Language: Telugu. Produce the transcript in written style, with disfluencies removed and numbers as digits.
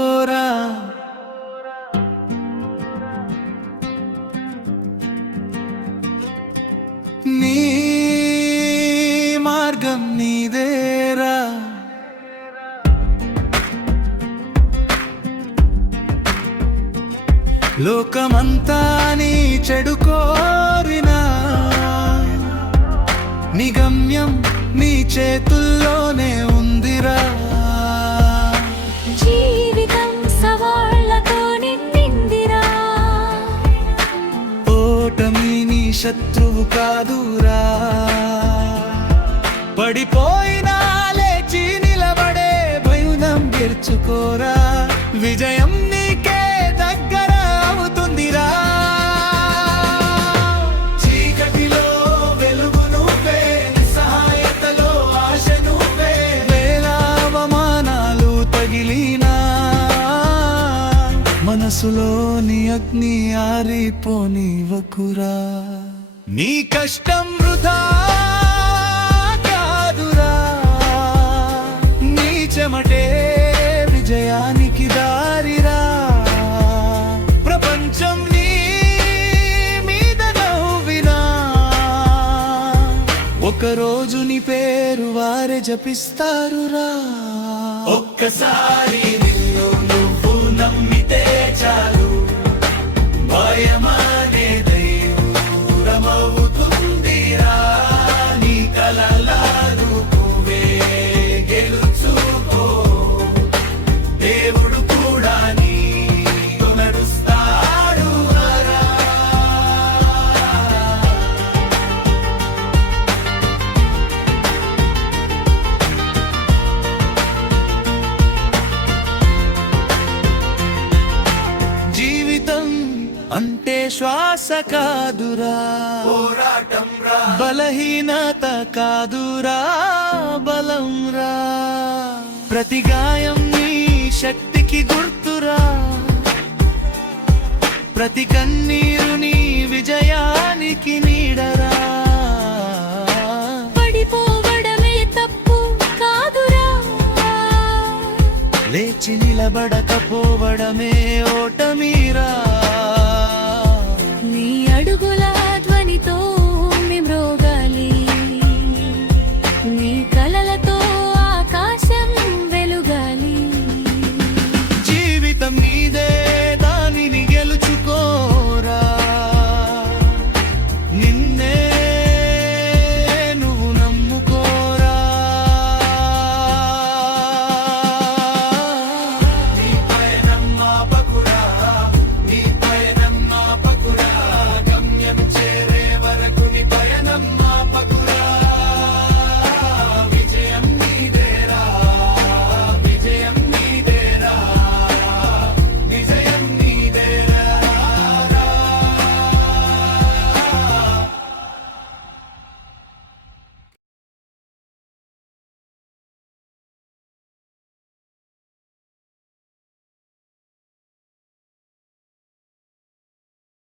అందుకోరా. నీ మార్గం నీదేరా. లోకమంతా నీ చెడు కోరినా నీ గమ్యం నీ చేతుల్లోనే ఉందిరా. జీవితం సవాళ్లతో నిండిందిరా. ఓటమి నీ శత్రువు కాదురా. పడిపోయినా లేచి నిలబడే భయం గెలుచుకోరా. విజయం నీకే దగ్గర అవుతుందిరా. చీకటిలో వెలుగు నువ్వే, నిస్సహాయతలో ఆశ నువ్వే. వేల అవమానాలు తగిలినా మనసులోని అగ్ని ఆరిపోనివ్వకురా. నీ కష్టం వృధా కాదురా. నీ చెమటే విజయానికి దారిరా. ప్రపంచం నీ మీద నవ్వినా ఒకరోజు నీ పేరు వారే జపిస్తారురా. ఒక్కసారి నిన్ను నువ్వు నమ్మితే చాలు, భయమనే దూరమవుతుందిరా. నీ కలల రూపువే గెలుచుకో, దేవుడు కూడా నీతో నడుస్తాడు రా. జీవితం అంటే శ్వాస కాదురా, పోరాటం రా. బలహీనత కాదురా, బలం రా. ప్రతి గాయం నీ శక్తికి గుర్తురా. ప్రతి కన్నీరు నీ విజయానికి నీడరా. పడిపోవడమే తప్పు కాదురా. లేచి నిలబడకపోవడమే ఓటమిరా. నీ అడుగుల ధ్వనితో మ్రోగాలి, నీ కలలతో ఆకాశం వెలుగాలి. జీవితం నీదే